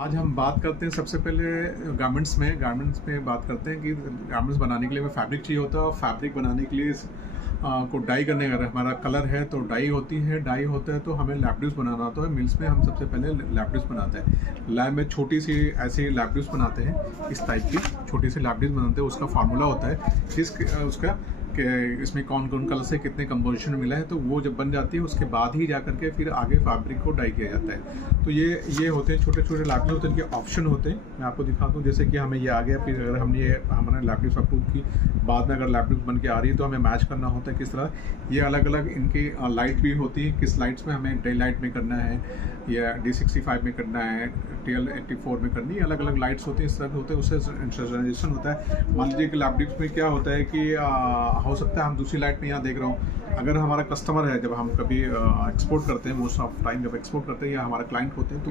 आज हम बात करते हैं सबसे पहले गारमेंट्स में बात करते हैं कि गारमेंट्स बनाने के लिए हमें फैब्रिक चाहिए होता है और फैब्रिक बनाने के लिए को डाई करने का हमारा कलर है तो डाई होती है। डाई होता है तो हमें लैपड्यूस बनाना होता है। मिल्स में हम सबसे पहले लैपड्यूस बनाते हैं। लैब में छोटी सी ऐसी लैपड्यूस बनाते हैं, इस टाइप की छोटी सी लैपड्यूस बनाते हैं। उसका फार्मूला होता है उसका कि इसमें कौन कौन कलर से कितने कंपोजिशन मिला है, तो वो जब बन जाती है उसके बाद ही जा करके फिर आगे फैब्रिक को डाई किया जाता है। तो ये होते हैं छोटे छोटे लैपड्यूस होते हैं, इनके ऑप्शन होते हैं। मैं आपको दिखाता हूँ, जैसे कि हमें ये आ गया। फिर अगर हमने हमारे लैपड्यूस अप्रूव की बाद में अगर लैपड्यूस बन के आ रही है तो हमें मैच करना होता है किस तरह। ये अलग अलग इनकी लाइट भी होती है, किस लाइट्स में हमें डे लाइट में करना है या D65 में करना है, TL84 में करनी है। अलग अलग लाइट्स होती हैं, इस तरह के होते हैं। उससे इंटरनेशन होता है। मान लीजिए कि लैपड्यूस में क्या होता है कि हो सकता है हम दूसरी लाइट में यहाँ देख रहा हूँ। अगर हमारा कस्टमर है, जब हम कभी एक्सपोर्ट करते हैं, मोस्ट ऑफ टाइम जब एक्सपोर्ट करते हैं या हमारा क्लाइंट होते हैं, तो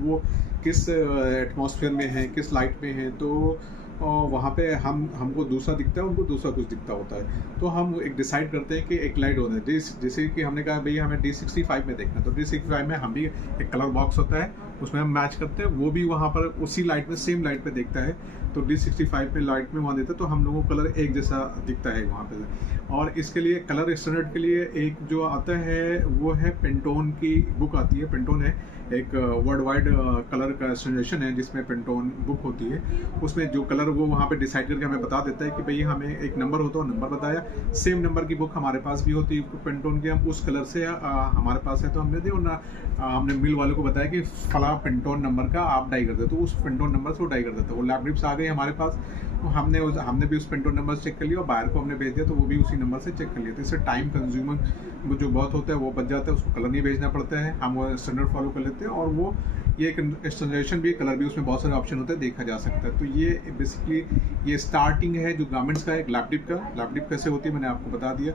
वो किस एटमॉस्फेयर में है, किस लाइट में है, तो वहाँ पे हमको दूसरा दिखता है, उनको दूसरा कुछ दिखता होता है। तो हम एक डिसाइड करते हैं कि एक लाइट होता है। जैसे कि हमने कहा भाई हमें D65 में देखना है, तो D65 में हम भी एक कलर बॉक्स होता है, उसमें हम मैच करते हैं। वो भी वहाँ पर उसी लाइट में सेम लाइट पे देखता है, तो D65 में लाइट में वहाँ देता है, तो हम लोगों को कलर एक जैसा दिखता है वहाँ पे। और इसके लिए कलर स्टैंडर्ड के लिए एक जो आता है वो है पेंटोन की बुक आती है। पेंटोन है एक वर्ल्ड वाइड कलर का स्टैंडर्डाइजेशन है, जिसमें पेंटोन बुक होती है। उसमें जो कलर वो वहाँ पे डिसाइड करके हमें बता देता है कि भाई हमें एक नंबर होता है, नंबर बताया। सेम नंबर की बुक हमारे पास भी होती है पेंटोन की, हम उस कलर से हमारे पास है तो हमने दी। और हमने मिल वालों को बताया कि फला पेंटोन नंबर का आप डाई कर दे, तो उस पेंटोन नंबर से वो डाई कर देता है। वो लैपड्यूस आ गई हमारे पास, तो हमने भी उस पेंटोन नंबर से चेक कर लिया और बायर को हमने भेज दिया, तो वो भी उसी नंबर से चेक कर लिया। तो इससे टाइम कंज्यूमर जो बहुत होता है वो बच जाता है, उसको कलर नहीं भेजना पड़ता है, हम वो स्टैंडर्ड फॉलो कर लेते हैं। और वो ये एक स्टैंडर्डाइजेशन भी, कलर भी, उसमें बहुत सारे ऑप्शन होते हैं, देखा जा सकता है। तो ये बेसिकली ये स्टार्टिंग है जो गारमेंट्स का, एक लैपड्यूस कैसे होती है मैंने आपको बता दिया।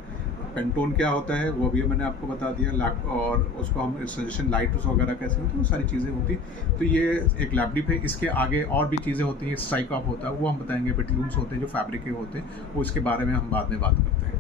पेंटोन क्या होता है वो भी मैंने आपको बता दिया। और उसको हम सजेशन लाइट्स वगैरह कैसे होती है, वो सारी चीज़ें होती हैं। तो ये एक लैपड्यूस है। इसके आगे और भी चीज़ें होती हैं, स्ट्राइक ऑफ होता है, वो हम बताएंगे। पेटलून्स होते हैं जो फैब्रिक के होते हैं, वो इसके बारे में हम बाद में बात करते हैं।